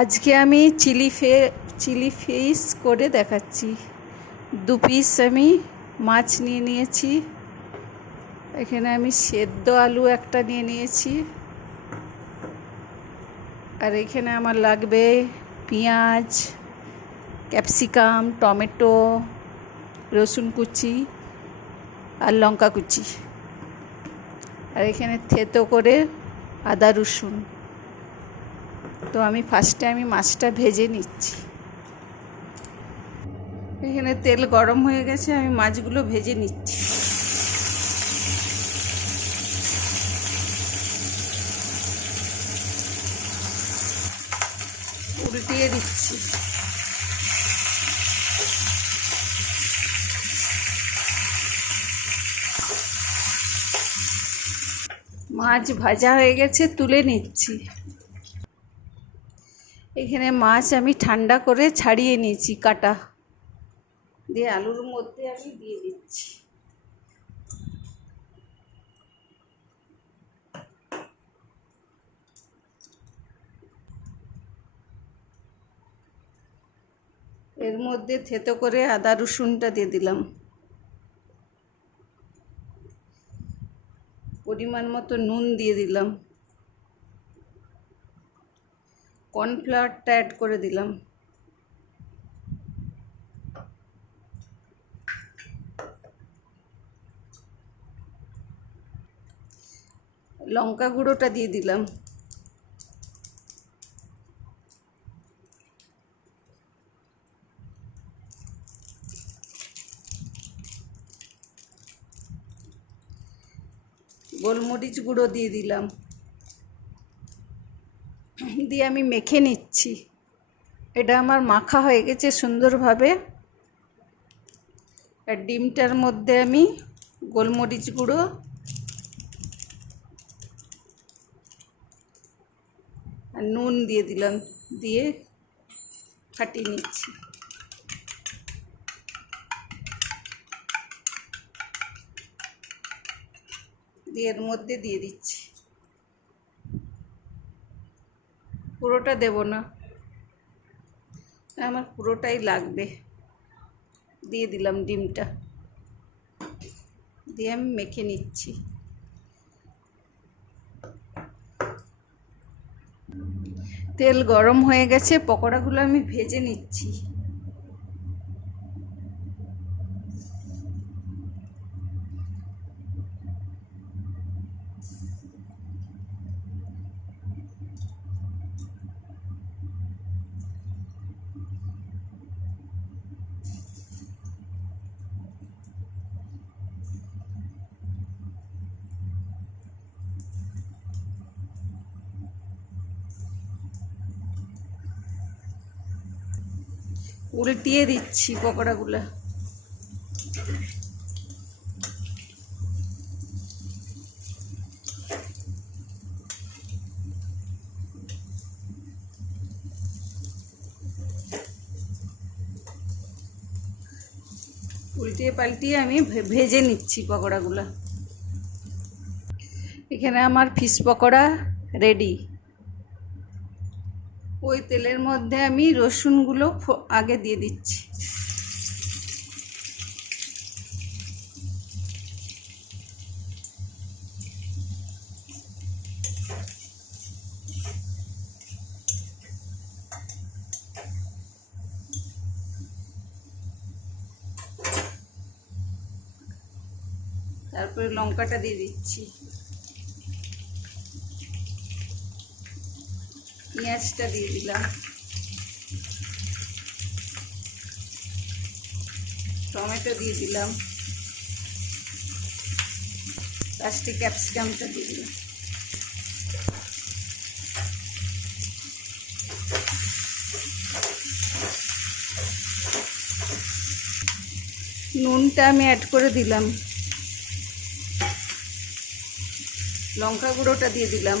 আজকে আমি চিলি ফে, চিলি ফিশ করে দেখাচ্ছি। দু পিস আমি মাছ নিয়ে নিয়েছি। এখানে আমি সেদ্ধ আলু একটা নিয়ে নিয়েছি। আর এখানে আমার লাগবে পেঁয়াজ, ক্যাপসিকাম, টমেটো, রসুন কুচি আর লঙ্কা কুচি। আর এখানে থেতো করে আদা রসুন। তো আমি ফার্স্টে আমি মাছটা ভেজে নিচ্ছি। এখানে তেল গরম হয়ে গেছে, আমি মাছগুলো ভেজে নিচ্ছি। উল্টিয়ে দিচ্ছি। মাছ ভাজা হয়ে গেছে, তুলে নিচ্ছি। এখানে মাছ আমি ঠান্ডা করে ছাড়িয়ে নিয়েছি, কাটা। দিয়ে আলুর মধ্যে আমি দিয়ে দিচ্ছি। এর মধ্যে থেতো করে আদা রসুনটা দিয়ে দিলাম। পরিমাণ মতো নুন দিয়ে দিলাম। কর্নফ্লাওয়ারটা অ্যাড করে দিলাম। লঙ্কা গুঁড়োটা দিয়ে দিলাম। গোলমরিচ গুঁড়ো দিয়ে দিলাম। দিয়ে আমি মেখে নিচ্ছি। এটা আমার মাখা হয়ে গেছে সুন্দরভাবে। আর ডিমটার মধ্যে আমি গোলমরিচ গুঁড়ো। আর নুন দিয়ে দিলাম, দিয়ে ফাটিয়ে নিচ্ছি। দিয়ে এর মধ্যে দিয়ে দিচ্ছি। পুরোটা দেব না। আমার পুরোটাই লাগবে। দিয়ে দিলাম ডিমটা। দিয়ে আমি মেখে নিচ্ছি। তেল গরম হয়ে গেছে, পকোড়াগুলো আমি ভেজে নিচ্ছি। উল্টিয়ে দিচ্ছি পকোড়াগুলো। উল্টিয়ে পাল্টিয়ে আমি ভেজে নিচ্ছি পকোড়াগুলো। এখানে আমার ফিশ পকোড়া রেডি। ওই তেলের মধ্যে আমি রসুনগুলো আগে দিয়ে দিচ্ছি। তারপরে লঙ্কাটা দিয়ে দিচ্ছি। পেঁয়াজটা দিয়ে দিলাম। টমেটো দিয়ে দিলাম। লাস্টে ক্যাপসিকামটা দিয়ে দিলাম। নুনটা আমি অ্যাড করে দিলাম। লঙ্কা গুঁড়োটা দিয়ে দিলাম।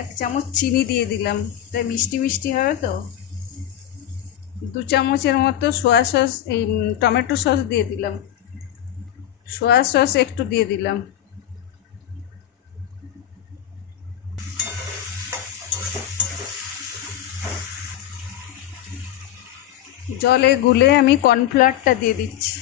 এক চামচ চিনি দিয়ে দিলাম। তাই মিষ্টি মিষ্টি হবে তো? দু চামচের মতো সোয়া সস এই টমেটো সস দিয়ে দিলাম। সোয়া সস একটু দিয়ে দিলাম। জলে গুলে আমি কর্নফ্লাওয়ারটা দিয়ে দিচ্ছি।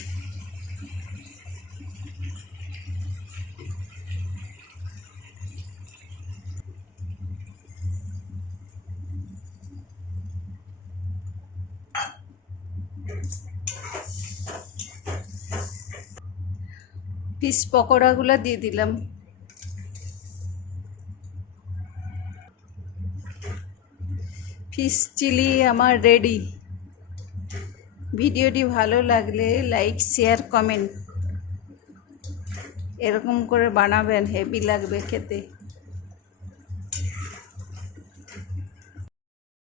পিস পকোড়াগুলো দিয়ে দিলাম। ফিশ চিলি আমার রেডি ভিডিওটি ভালো লাগলে লাইক শেয়ার কমেন্ট এরকম করে বানাবেন হেভি লাগবে খেতে।